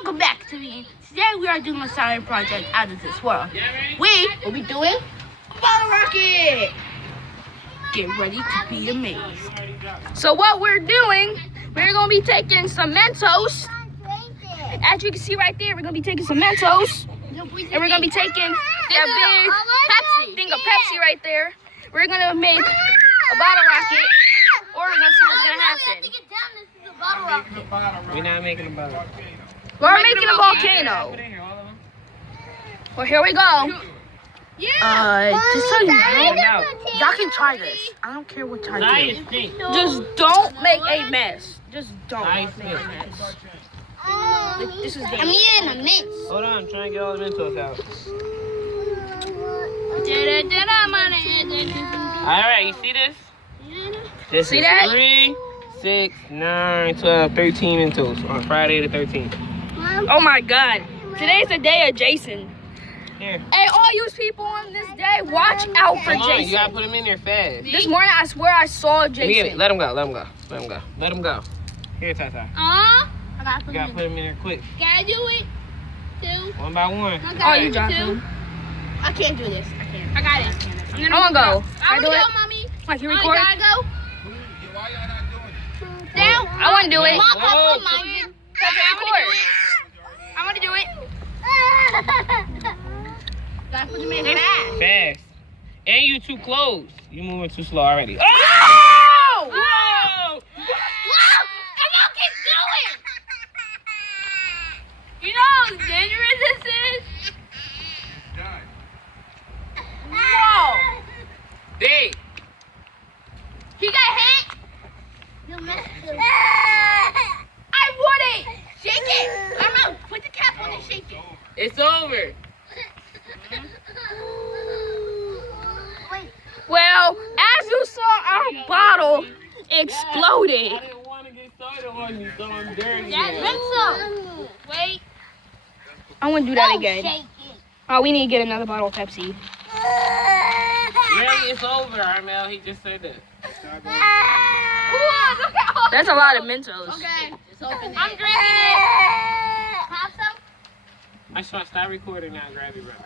welcome back to me. Today we are doing a science project out of this world. We will be doing a bottle rocket. Get ready to be amazed. So what we're doing, we're going to be taking some Mentos. As you can see right there, we're going to be taking some Mentos. And we're going to be taking that big Pepsi, thing of Pepsi right there. We're going to make a bottle rocket. Or we're going to see what's going to happen. We're not making a bottle. We're making a volcano. Well, here we go. Just so you know, y'all can try this. I don't care what y'all do. Just don't make a mess. Just don't make a mess. This is dangerous. I'm eating a mint. Hold on, I'm trying to get all the Mentos out. Alright, you see this? This See is that? 3, 6, 9, 12, 13 Mentos on Friday the 13th. Oh my God. Today's the day of Jason. Here. Hey, all you people on this day, watch out for Come on, Jason. you gotta put him in there fast. This morning, I swear I saw Jason. Let him go, let him go, let him go. Let him go. Here, Tata. I gotta You gotta put him in there quick. Gotta do it. 2. One by one. Oh, you dropped him. I can't do this. I got it. I wanna go. I do wanna it? go, mommy. Like, you Mommy, record? gotta go. Why y'all not doing it? Down. I wanna do it. Mom, Whoa. mine. I wanna do it. Gotta put them in fast. Fast. And you too close. You moving too slow already. Oh! Whoa! Whoa! Come on, keep going. You know how dangerous this is? Done. Whoa! Big. He got hit. You missed him. I wouldn't! Shake it. Come on, put the cap on and shake it. It's over. Well, as you saw, our bottle exploded. I didn't want to get started on you, so I'm dirty. Wait. I want to do that Don't again. shake it. Oh, we need to get another bottle of Pepsi. Really, it's over, Armel. He just said that. That's a lot of Mentos. Okay. I'm drinking it. Have some? I stop recording now. Grab your brother.